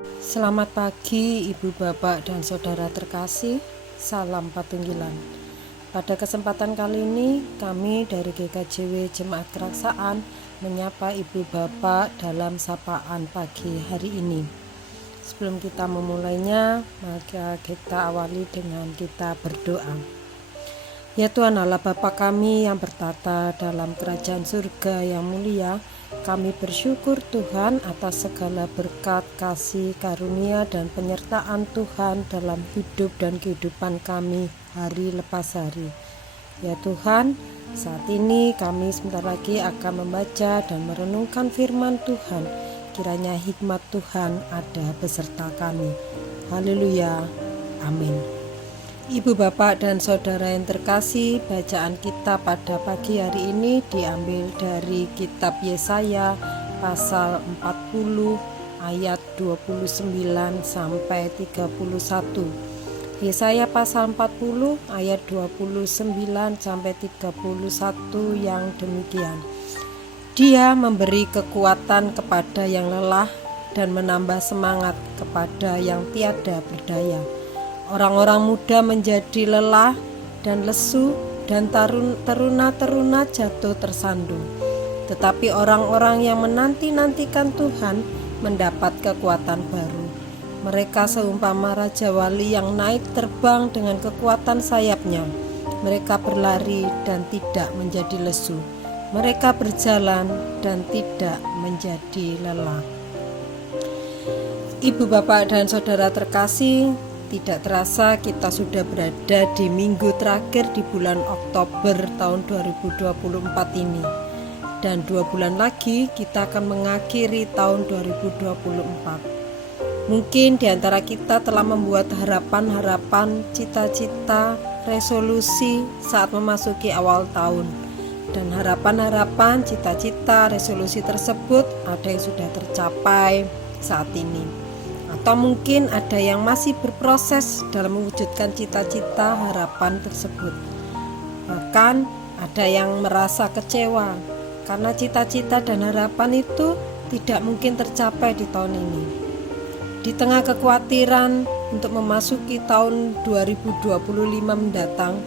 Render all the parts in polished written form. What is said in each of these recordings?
Selamat pagi Ibu Bapak dan Saudara terkasih, salam Patunggilan. Pada kesempatan kali ini kami dari GKJW Jemaat Keraksaan menyapa Ibu Bapak dalam sapaan pagi hari ini. Sebelum kita memulainya, maka kita awali dengan kita berdoa. Ya Tuhan Allah Bapa kami yang bertata dalam kerajaan surga yang mulia, kami bersyukur Tuhan atas segala berkat, kasih, karunia, dan penyertaan Tuhan dalam hidup dan kehidupan kami hari lepas hari. Ya Tuhan, saat ini kami sebentar lagi akan membaca dan merenungkan firman Tuhan. Kiranya hikmat Tuhan ada beserta kami. Haleluya. Amin. Ibu Bapak dan Saudara yang terkasih, bacaan kita pada pagi hari ini diambil dari kitab Yesaya pasal 40 ayat 29 sampai 31. Yesaya pasal 40 ayat 29 sampai 31 yang demikian. Dia memberi kekuatan kepada yang lelah dan menambah semangat kepada yang tiada berdaya. Orang-orang muda menjadi lelah dan lesu, dan teruna-teruna jatuh tersandung. Tetapi orang-orang yang menanti-nantikan Tuhan mendapat kekuatan baru. Mereka seumpama Raja Wali yang naik terbang dengan kekuatan sayapnya. Mereka berlari dan tidak menjadi lesu. Mereka berjalan dan tidak menjadi lelah. Ibu, Bapak, dan Saudara terkasih, tidak terasa kita sudah berada di minggu terakhir di bulan Oktober tahun 2024 ini. Dan 2 bulan lagi kita akan mengakhiri tahun 2024. Mungkin di antara kita telah membuat harapan-harapan, cita-cita, resolusi saat memasuki awal tahun. Dan harapan-harapan, cita-cita, resolusi tersebut ada yang sudah tercapai saat ini. Atau mungkin ada yang masih berproses dalam mewujudkan cita-cita harapan tersebut. Bahkan ada yang merasa kecewa karena cita-cita dan harapan itu tidak mungkin tercapai di tahun ini. Di tengah kekhawatiran untuk memasuki tahun 2025 mendatang,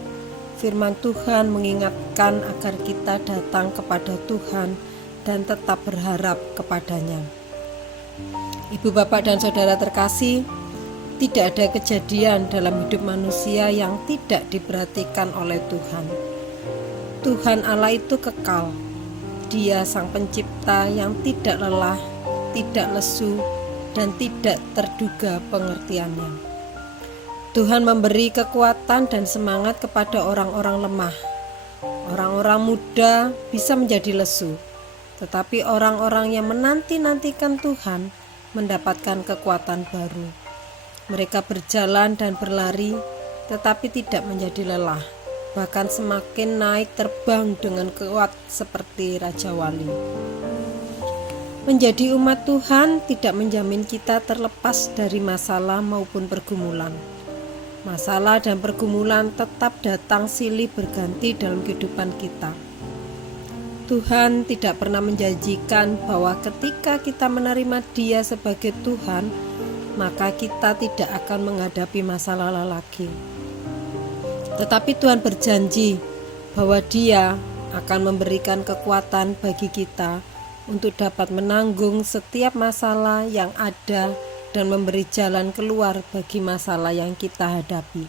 firman Tuhan mengingatkan agar kita datang kepada Tuhan dan tetap berharap kepadanya. Ibu, Bapak, dan Saudara terkasih, tidak ada kejadian dalam hidup manusia yang tidak diperhatikan oleh Tuhan. Tuhan Allah itu kekal. Dia Sang Pencipta yang tidak lelah, tidak lesu, dan tidak terduga pengertiannya. Tuhan memberi kekuatan dan semangat kepada orang-orang lemah. Orang-orang muda bisa menjadi lesu, tetapi orang-orang yang menanti-nantikan Tuhan mendapatkan kekuatan baru. Mereka berjalan dan berlari, tetapi tidak menjadi lelah, bahkan semakin naik terbang dengan kuat seperti Raja Wali. Menjadi umat Tuhan tidak menjamin kita terlepas dari masalah maupun pergumulan. Masalah dan pergumulan tetap datang silih berganti dalam kehidupan kita. Tuhan tidak pernah menjanjikan bahwa ketika kita menerima Dia sebagai Tuhan, maka kita tidak akan menghadapi masalah lagi. Tetapi Tuhan berjanji bahwa Dia akan memberikan kekuatan bagi kita untuk dapat menanggung setiap masalah yang ada dan memberi jalan keluar bagi masalah yang kita hadapi.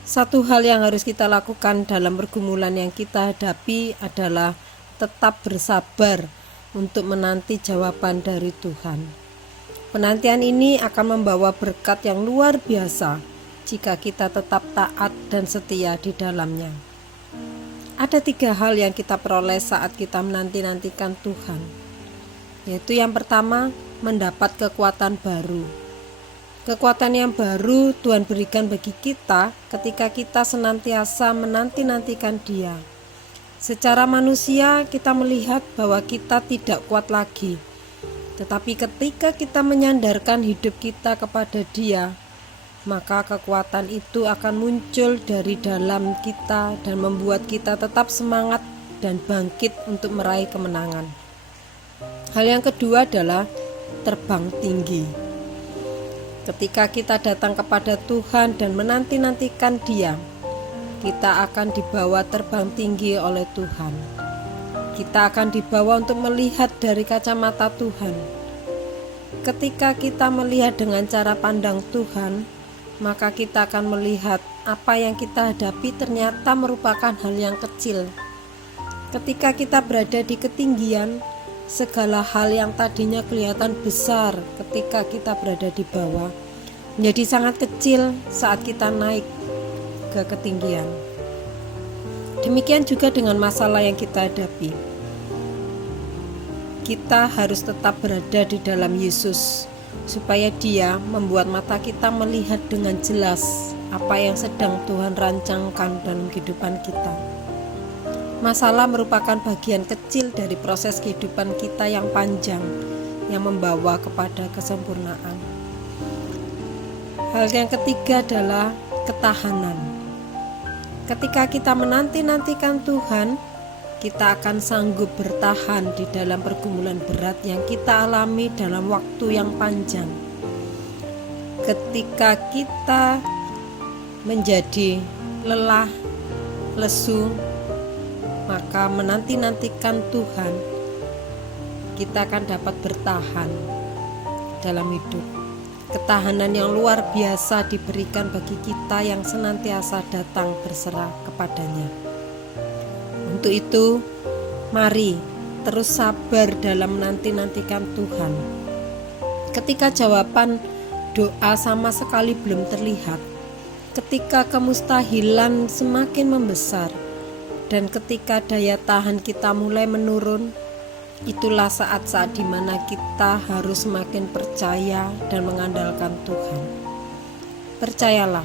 Satu hal yang harus kita lakukan dalam pergumulan yang kita hadapi adalah tetap bersabar untuk menanti jawaban dari Tuhan. Penantian ini akan membawa berkat yang luar biasa jika kita tetap taat dan setia di dalamnya. Ada 3 hal yang kita peroleh saat kita menanti-nantikan Tuhan, yaitu yang pertama, mendapat kekuatan baru. Kekuatan yang baru Tuhan berikan bagi kita ketika kita senantiasa menanti-nantikan Dia. Secara manusia kita melihat bahwa kita tidak kuat lagi. Tetapi ketika kita menyandarkan hidup kita kepada Dia, maka kekuatan itu akan muncul dari dalam kita dan membuat kita tetap semangat dan bangkit untuk meraih kemenangan. Hal yang kedua adalah terbang tinggi. Ketika kita datang kepada Tuhan dan menanti-nantikan Dia, kita akan dibawa terbang tinggi oleh Tuhan. Kita akan dibawa untuk melihat dari kacamata Tuhan. Ketika kita melihat dengan cara pandang Tuhan, maka kita akan melihat apa yang kita hadapi ternyata merupakan hal yang kecil. Ketika kita berada di ketinggian, segala hal yang tadinya kelihatan besar ketika kita berada di bawah menjadi sangat kecil saat kita naik ke ketinggian. Demikian juga dengan masalah yang kita hadapi. Kita harus tetap berada di dalam Yesus, supaya Dia membuat mata kita melihat dengan jelas apa yang sedang Tuhan rancangkan dalam kehidupan kita. Masalah merupakan bagian kecil dari proses kehidupan kita yang panjang, yang membawa kepada kesempurnaan. Hal yang ketiga adalah ketahanan. Ketika kita menanti-nantikan Tuhan, kita akan sanggup bertahan di dalam pergumulan berat yang kita alami dalam waktu yang panjang. Ketika kita menjadi lelah, lesu, maka menanti-nantikan Tuhan, kita akan dapat bertahan dalam hidup. Ketahanan yang luar biasa diberikan bagi kita yang senantiasa datang berserah kepadanya. Untuk itu, mari terus sabar dalam menanti-nantikan Tuhan. Ketika jawaban doa sama sekali belum terlihat, ketika kemustahilan semakin membesar, dan ketika daya tahan kita mulai menurun, itulah saat-saat di mana kita harus semakin percaya dan mengandalkan Tuhan. Percayalah,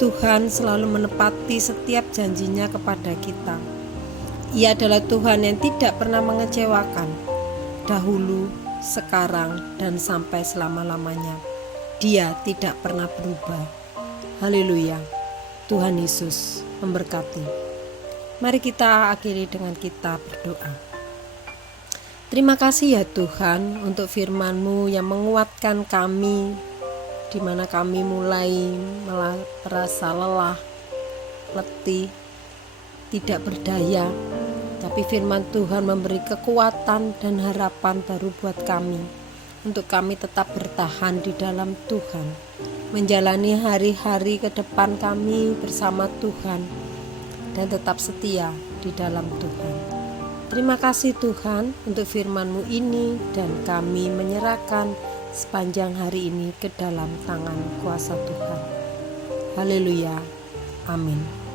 Tuhan selalu menepati setiap janjinya kepada kita. Ia adalah Tuhan yang tidak pernah mengecewakan, dahulu, sekarang, dan sampai selama-lamanya. Dia tidak pernah berubah. Haleluya. Tuhan Yesus memberkati. Mari kita akhiri dengan kita berdoa. Terima kasih ya Tuhan untuk firman-Mu yang menguatkan kami di mana kami mulai merasa lelah, letih, tidak berdaya. Tapi firman Tuhan memberi kekuatan dan harapan baru buat kami, untuk kami tetap bertahan di dalam Tuhan, menjalani hari-hari ke depan kami bersama Tuhan, dan tetap setia di dalam Tuhan. Terima kasih Tuhan untuk firman-Mu ini, dan kami menyerahkan sepanjang hari ini ke dalam tangan kuasa Tuhan. Haleluya. Amin.